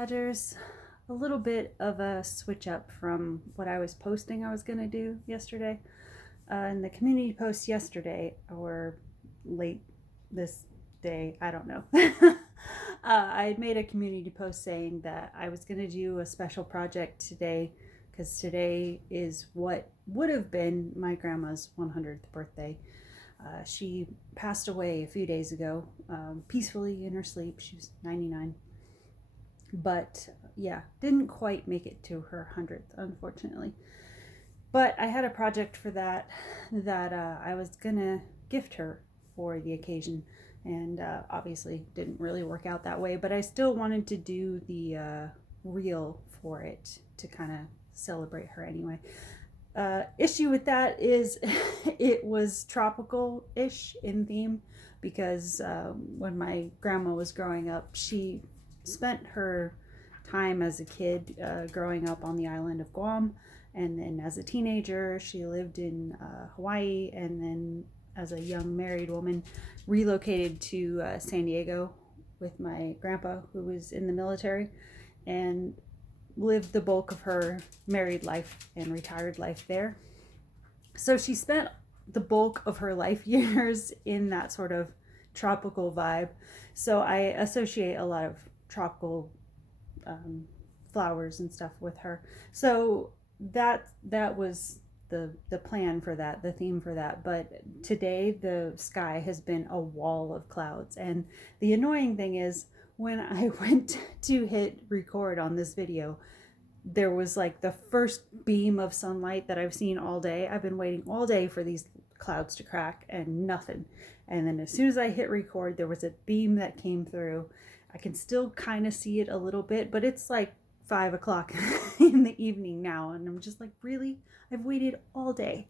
Badgers. A little bit of a switch up from what I was posting I was going to do yesterday. In the community post yesterday, or late this day, I don't know. I had made a community post saying that I was going to do a special project today because today is what would have been my grandma's 100th birthday. She passed away a few days ago, peacefully in her sleep. She was 99. But yeah, didn't quite make it to her 100th, unfortunately. But I had a project for that I was gonna gift her for the occasion, and obviously didn't really work out that way. But I still wanted to do the reel for it to kind of celebrate her anyway. Issue with that is it was tropical-ish in theme because when my grandma was growing up, she spent her time as a kid growing up on the island of Guam, and then as a teenager she lived in Hawaii, and then as a young married woman relocated to San Diego with my grandpa, who was in the military, and lived the bulk of her married life and retired life there. So she spent the bulk of her life years in that sort of tropical vibe. So I associate a lot of tropical flowers and stuff with her. So that was the plan for that, the theme for that. But today the sky has been a wall of clouds, and the annoying thing is when I went to hit record on this video, there was like the first beam of sunlight that I've seen all day. I've been waiting all day for these clouds to crack and nothing. And then as soon as I hit record, there was a beam that came through. I can still kind of see it a little bit, but it's like 5 o'clock in the evening now. And I'm just like, really? I've waited all day.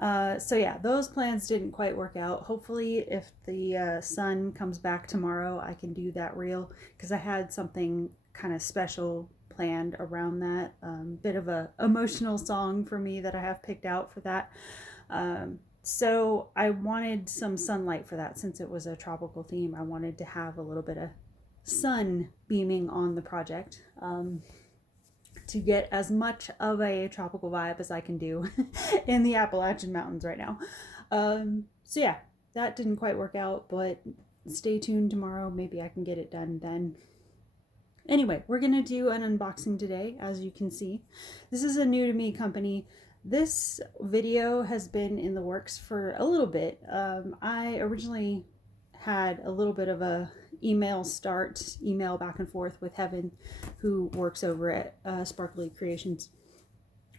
So yeah, those plans didn't quite work out. Hopefully if the sun comes back tomorrow, I can do that reel, because I had something kind of special planned around that. Bit of a emotional song for me that I have picked out for that. So I wanted some sunlight for that. Since it was a tropical theme, I wanted to have a little bit of sun beaming on the project, to get as much of a tropical vibe as I can do in the Appalachian Mountains right now. So yeah, that didn't quite work out, but stay tuned tomorrow. Maybe I can get it done then. Anyway, we're going to do an unboxing today, as you can see. This is a new to me company. This video has been in the works for a little bit. I originally had a little bit of a email back and forth with Heaven, who works over at Sparkly Creations.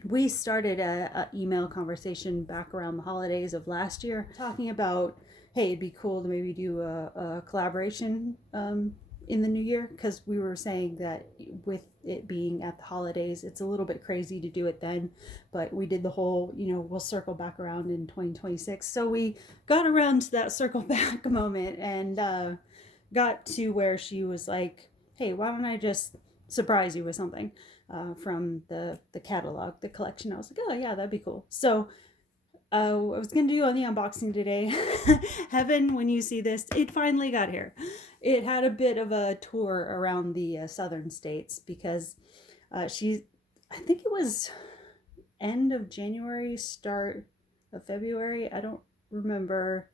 We started a email conversation back around the holidays of last year, talking about, hey, it'd be cool to maybe do a collaboration in the new year, because we were saying that with it being at the holidays, it's a little bit crazy to do it then, but we did the whole, we'll circle back around in 2026. So we got around to that circle back moment, and got to where she was like, hey, why don't I just surprise you with something from the catalog, the collection. I was like, oh yeah, that'd be cool. So I was going to do on the unboxing today. Heaven, when you see this, it finally got here. It had a bit of a tour around the southern states, because I think it was end of January, start of February. I don't remember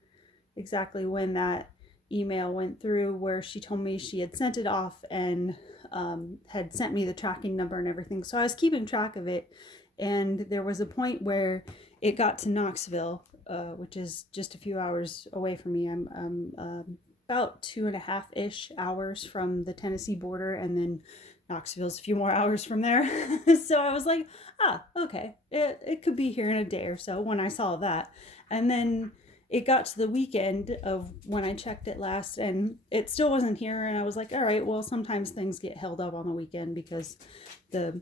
exactly when that email went through, where she told me she had sent it off and had sent me the tracking number and everything. So I was keeping track of it, and there was a point where it got to Knoxville, which is just a few hours away from me. I'm about 2.5-ish hours from the Tennessee border, and then Knoxville's a few more hours from there. So I was like, okay, it could be here in a day or so, when I saw that. And then it got to the weekend of when I checked it last, and it still wasn't here. And I was like, all right, well, sometimes things get held up on the weekend because the,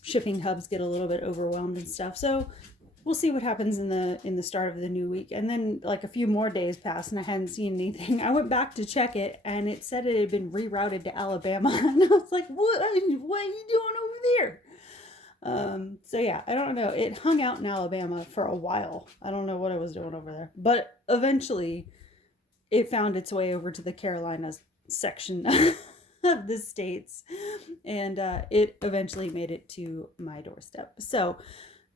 shipping hubs get a little bit overwhelmed and stuff. So we'll see what happens in the start of the new week. And then like a few more days passed and I hadn't seen anything. I went back to check it, and it said it had been rerouted to Alabama. And I was like, what are you doing over there? So yeah, I don't know. It hung out in Alabama for a while. I don't know what it was doing over there, but eventually it found its way over to the Carolinas section of the states. and it eventually made it to my doorstep. So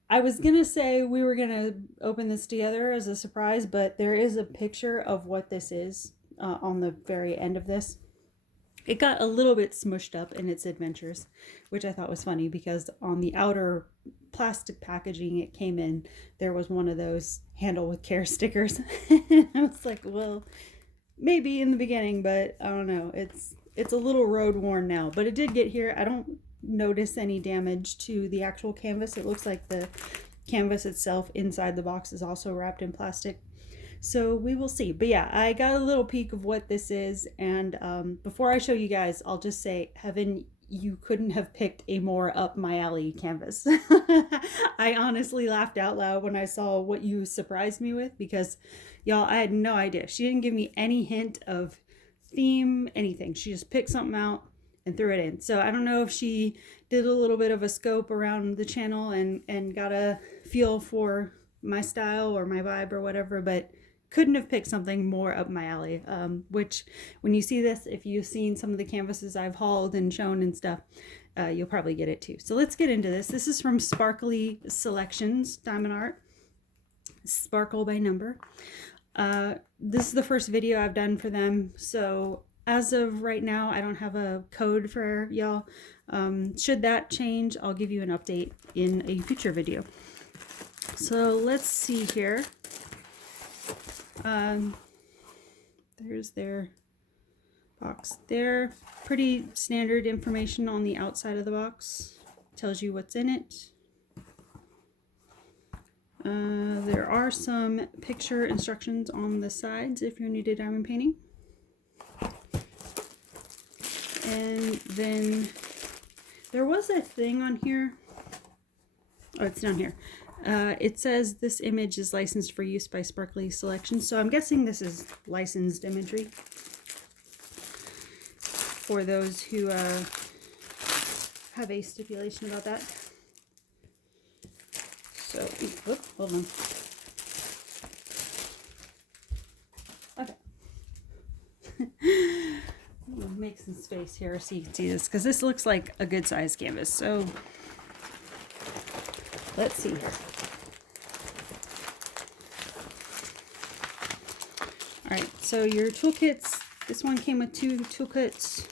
I was gonna say we were gonna open this together as a surprise, but there is a picture of what this is on the very end of this. It got a little bit smushed up in its adventures, which I thought was funny because on the outer plastic packaging it came in, there was one of those handle with care stickers. I was like, well, maybe in the beginning, but I don't know. It's a little road worn now, but it did get here. I don't notice any damage to the actual canvas. It looks like the canvas itself inside the box is also wrapped in plastic. So we will see. But yeah, I got a little peek of what this is. And before I show you guys, I'll just say, Heaven, you couldn't have picked a more up my alley canvas. I honestly laughed out loud when I saw what you surprised me with because, y'all, I had no idea. She didn't give me any hint of theme, anything. She just picked something out and threw it in. So I don't know if she did a little bit of a scope around the channel and got a feel for my style or my vibe or whatever, but couldn't have picked something more up my alley. Which when you see this, if you've seen some of the canvases I've hauled and shown and stuff, you'll probably get it too. So let's get into this. This is from Sparkly Selections Diamond Art, Sparkle by Number. This is the first video I've done for them, so as of right now I don't have a code for y'all. Should that change, I'll give you an update in a future video. So let's see here. There's their box there. Pretty standard information on the outside of the box. Tells you what's in it. There are some picture instructions on the sides if you're new to diamond painting. And then there was a thing on here. Oh, it's down here. It says this image is licensed for use by Sparkly Selections. So I'm guessing this is licensed imagery for those who have a stipulation about that. So, whoop, hold on. Okay. I'm gonna make some space here so you can see this, because this looks like a good size canvas. So, let's see here. Alright, so your toolkits, this one came with 2 toolkits.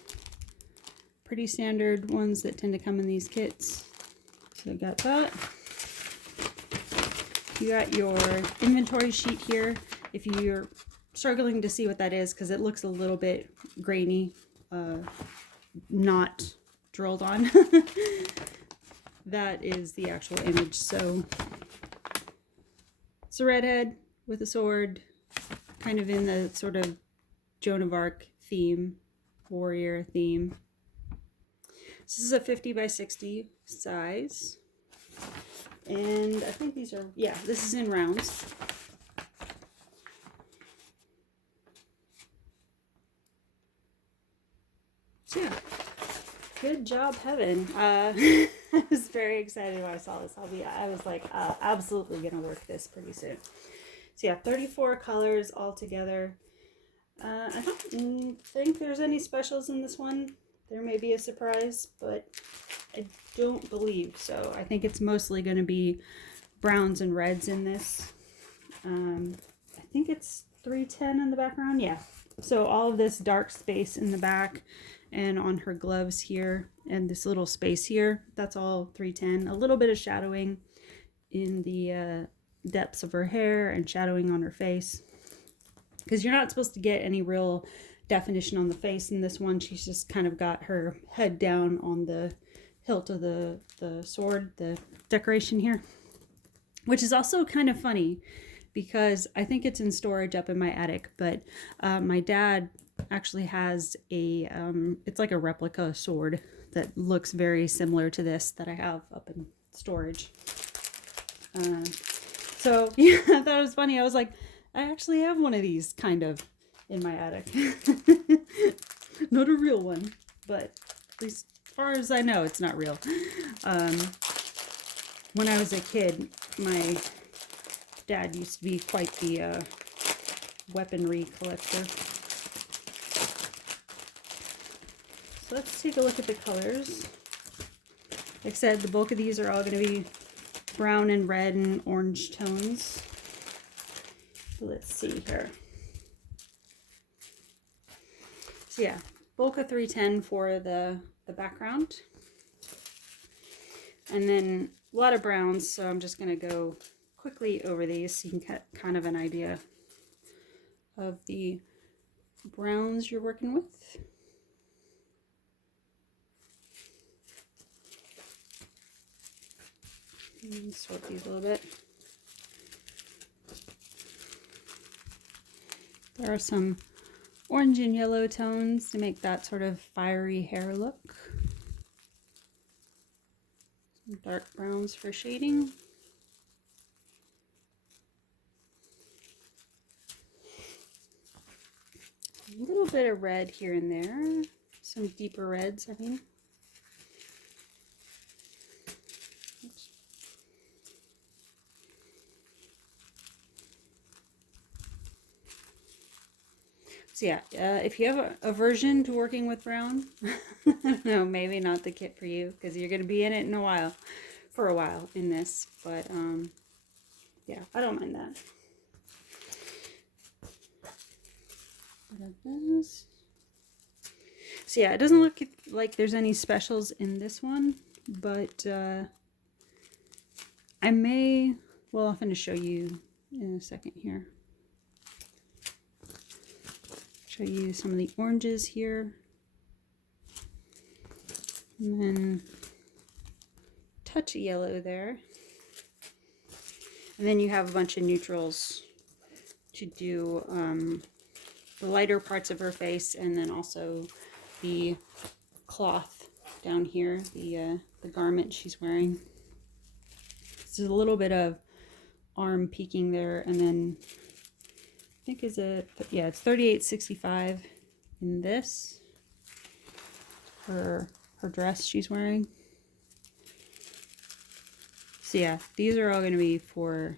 Pretty standard ones that tend to come in these kits. So I got that. You got your inventory sheet here. If you're struggling to see what that is, because it looks a little bit grainy, not drilled on, that is the actual image. So it's a redhead with a sword, kind of in the sort of Joan of Arc theme, warrior theme. This is a 50 by 60 size. And I think these are, yeah, this is in rounds. So yeah, good job, Heaven. I was very excited when I saw this. I was like, absolutely gonna work this pretty soon. So yeah, 34 colors all together. I don't think there's any specials in this one. There may be a surprise, but I don't believe so. I think it's mostly going to be browns and reds in this. I think it's 310 in the background. Yeah. So all of this dark space in the back and on her gloves here and this little space here, that's all 310. A little bit of shadowing in the depths of her hair and shadowing on her face. Because you're not supposed to get any real definition on the face in this one. She's just kind of got her head down on the hilt of the sword, the decoration here, which is also kind of funny because I think it's in storage up in my attic, but my dad actually has a it's like a replica sword that looks very similar to this that I have up in storage. So yeah, I thought it was funny. I was like, I actually have one of these kind of in my attic. Not a real one, but at least as far as I know, it's not real. When I was a kid, my dad used to be quite the weaponry collector. So let's take a look at the colors. Like I said, the bulk of these are all going to be brown and red and orange tones. Let's see here. So yeah, bulk of 310 for the background. And then a lot of browns, so I'm just going to go quickly over these so you can get kind of an idea of the browns you're working with. Sort these a little bit. There are some orange and yellow tones to make that sort of fiery hair look. Some dark browns for shading. A little bit of red here and there. Some deeper reds, I mean. Oops. So yeah, if you have a aversion to working with brown, no, maybe not the kit for you, because you're going to be in it for a while in this, but yeah, I don't mind that. So yeah, it doesn't look like there's any specials in this one, but I may, well, I'm going to show you in a second here. Show you some of the oranges here, and then touch of yellow there, and then you have a bunch of neutrals to do the lighter parts of her face, and then also the cloth down here, the garment she's wearing. There's a little bit of arm peeking there, and then I think it's $38.65 in this for her dress she's wearing. So yeah, these are all going to be for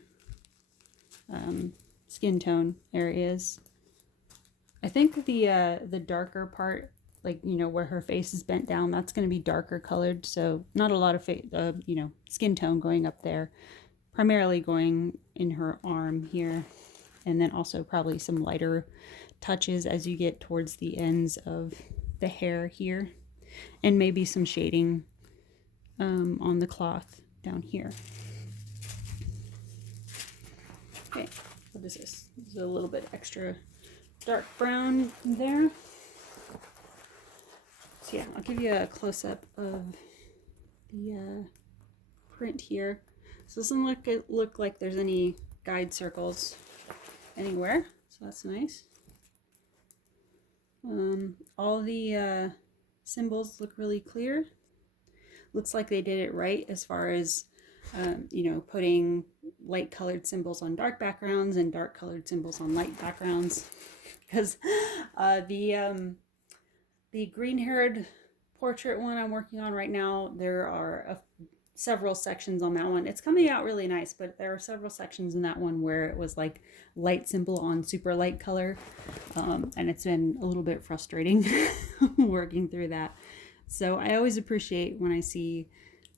skin tone areas. I think the darker part, like, you know, where her face is bent down, that's going to be darker colored. So not a lot of skin tone going up there. Primarily going in her arm here. And then also probably some lighter touches as you get towards the ends of the hair here. And maybe some shading on the cloth down here. Okay, what is this? This is a little bit extra dark brown there. So yeah, I'll give you a close-up of the print here. So it doesn't look like there's any guide circles anywhere, so that's nice. All the symbols look really clear. Looks like they did it right as far as you know, putting light colored symbols on dark backgrounds and dark colored symbols on light backgrounds, because the green-haired portrait one I'm working on right now, there are several sections on that one. It's coming out really nice, but there are several sections in that one where it was like light symbol on super light color, and it's been a little bit frustrating working through that. So I always appreciate when I see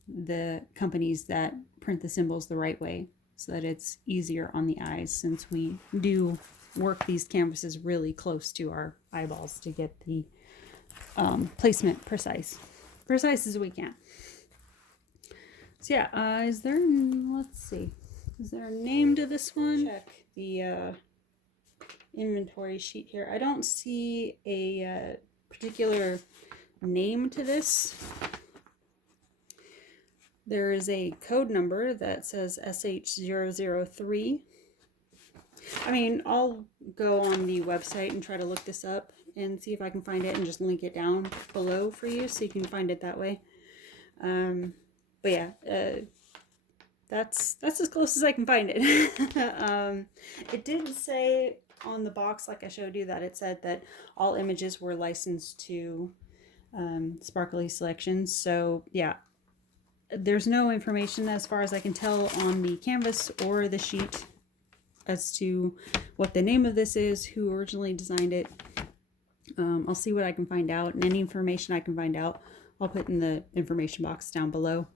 the companies that print the symbols the right way so that it's easier on the eyes, since we do work these canvases really close to our eyeballs to get the placement precise as we can. So yeah, let's see, is there a name to this one? Check the inventory sheet here. I don't see a particular name to this. There is a code number that says SH003. I mean, I'll go on the website and try to look this up and see if I can find it and just link it down below for you so you can find it that way. But yeah, that's as close as I can find it. It did say on the box, like I showed you, that it said that all images were licensed to Sparkly Selections. So yeah, there's no information as far as I can tell on the canvas or the sheet as to what the name of this is, who originally designed it. I'll see what I can find out, and any information I can find out, I'll put in the information box down below.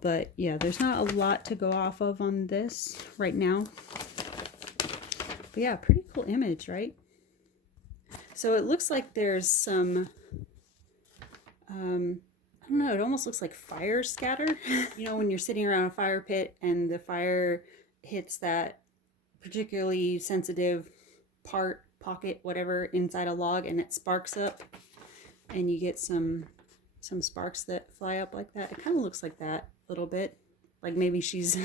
But yeah, there's not a lot to go off of on this right now. But yeah, pretty cool image, right? So it looks like there's some, I don't know, it almost looks like fire scatter. You know, when you're sitting around a fire pit and the fire hits that particularly sensitive pocket, whatever, inside a log, and it sparks up, and you get some sparks that fly up like that. It kind of looks like that a little bit. Like maybe she's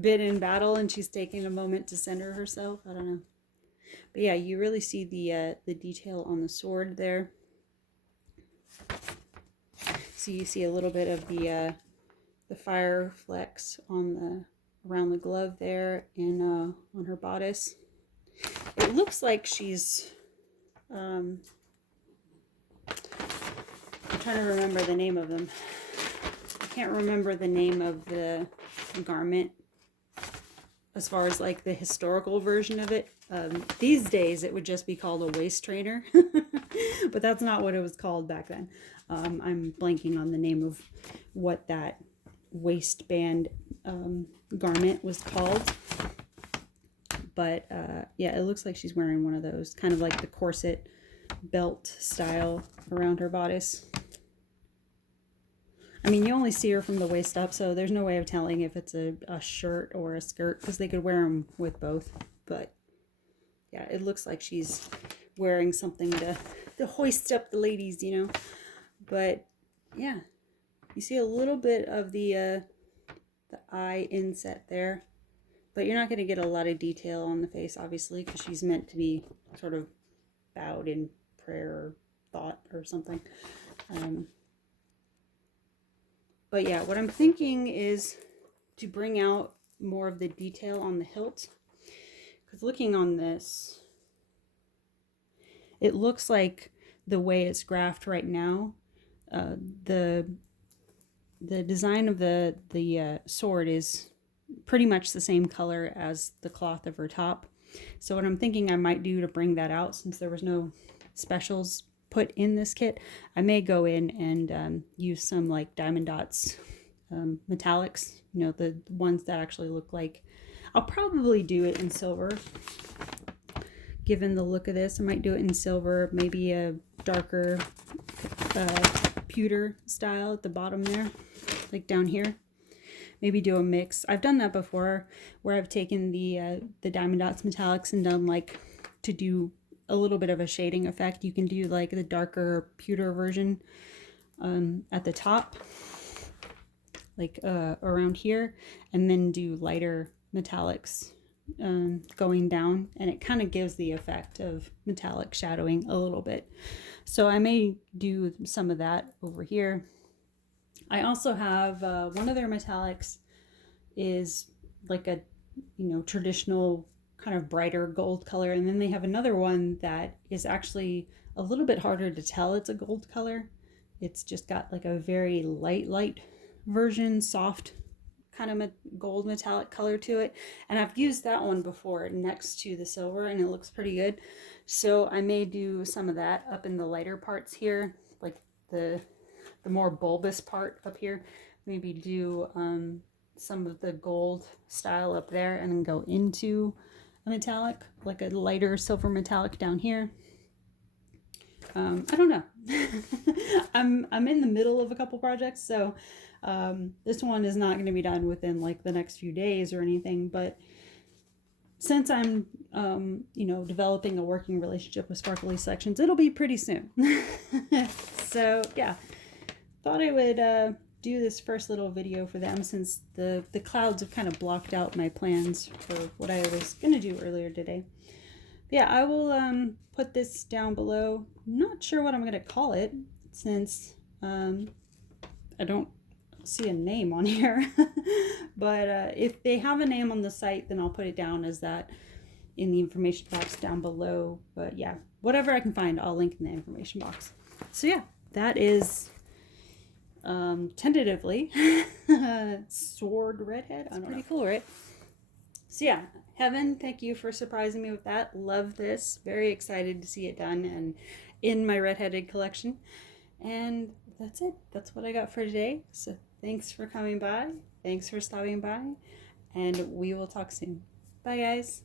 been in battle and she's taking a moment to center herself. I don't know. But yeah, you really see the detail on the sword there. So you see a little bit of the fire flecks on around the glove there, and on her bodice. It looks like she's I'm trying to remember the name of them. I can't remember the name of the garment as far as like the historical version of it. These days it would just be called a waist trainer, but that's not what it was called back then. I'm blanking on the name of what that waistband garment was called. But yeah, it looks like she's wearing one of those, kind of like the corset belt style around her bodice. I mean, you only see her from the waist up, so there's no way of telling if it's a shirt or a skirt, because they could wear them with both. But yeah, it looks like she's wearing something to hoist up the ladies, you know. But yeah, you see a little bit of the eye inset there, but you're not going to get a lot of detail on the face, obviously, because she's meant to be sort of bowed in prayer or thought or something. But yeah, what I'm thinking is to bring out more of the detail on the hilt, because looking on this, it looks like the way it's graphed right now, the design of the sword is pretty much the same color as the cloth of her top. So what I'm thinking I might do to bring that out, since there was no specials put in this kit, I may go in and use some like Diamond Dots metallics, you know, the ones that actually look like, I'll probably do it in silver. Given the look of this, I might do it in silver, maybe a darker pewter style at the bottom there, like down here. Maybe do a mix. I've done that before, where I've taken the Diamond Dots metallics and done like, to do a little bit of a shading effect, you can do like the darker pewter version at the top, like around here, and then do lighter metallics going down, and it kind of gives the effect of metallic shadowing a little bit. So I may do some of that over here. I also have one of their metallics is like a, you know, traditional kind of brighter gold color, and then they have another one that is actually a little bit harder to tell it's a gold color. It's just got like a very light version, soft kind of gold metallic color to it, and I've used that one before next to the silver, and it looks pretty good. So I may do some of that up in the lighter parts here, like the more bulbous part up here. Maybe do some of the gold style up there, and then go into a metallic, like a lighter silver metallic down here. I don't know. I'm in the middle of a couple projects, so this one is not going to be done within like the next few days or anything, but since I'm you know, developing a working relationship with Sparkly Selections, it'll be pretty soon. So yeah, thought I would do this first little video for them, since the clouds have kind of blocked out my plans for what I was going to do earlier today. But yeah, I will put this down below. Not sure what I'm going to call it, since I don't see a name on here. But if they have a name on the site, then I'll put it down as that in the information box down below. But yeah, whatever I can find, I'll link in the information box. So yeah, that is tentatively sword redhead. I don't know. Pretty cool, right? So yeah, Heaven, thank you for surprising me with that. Love this. Very excited to see it done. And in my redheaded collection. And that's it. That's what I got for today. So thanks for coming by. Thanks for stopping by. And we will talk soon. Bye, guys.